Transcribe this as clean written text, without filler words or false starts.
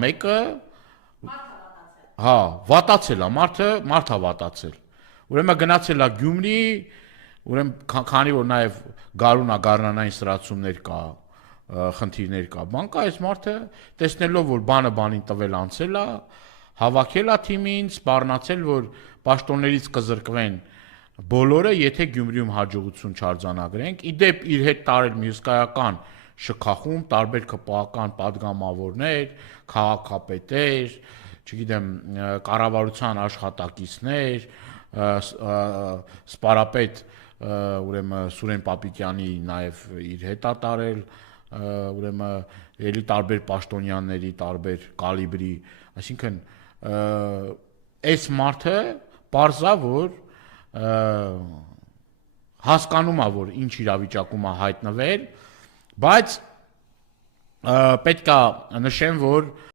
Մեկը հա, վատացել է, մարդը վատացել։ Ուրեմն գնացել է Գյումրի, ուրեմն քանի որ նաև գարնանային սրացումներ կա, խնդիրներ կա, բան կա, այս մարդը տեսնելով որ բանին տվել անցել է, հավաքել է թիմին, սպառնացել որ պաշտոններից կզրկվեն բոլորը, եթե Գյումրիում հաջողություն չարձանագրենք, իդեպ իր հետ տարել մի հսկայական շքախում, տարբեր ԿՊԱ-ական падգամավորներ, քաղաքապետեր, չգիտեմ, կառավարության աշխատակիցներ, սպարապետ ուրեմն Սուրեն Պապիկյանի նաև իր հետ է տարել, ուրեմն էլի տարբեր պաշտոնյաների, տարբեր կալիբրի, այսինքն այս մարդը պարզա որ հասկանում է որ ինչ իրավիճակում է հայտնվել, բայց պետք է նշեմ որ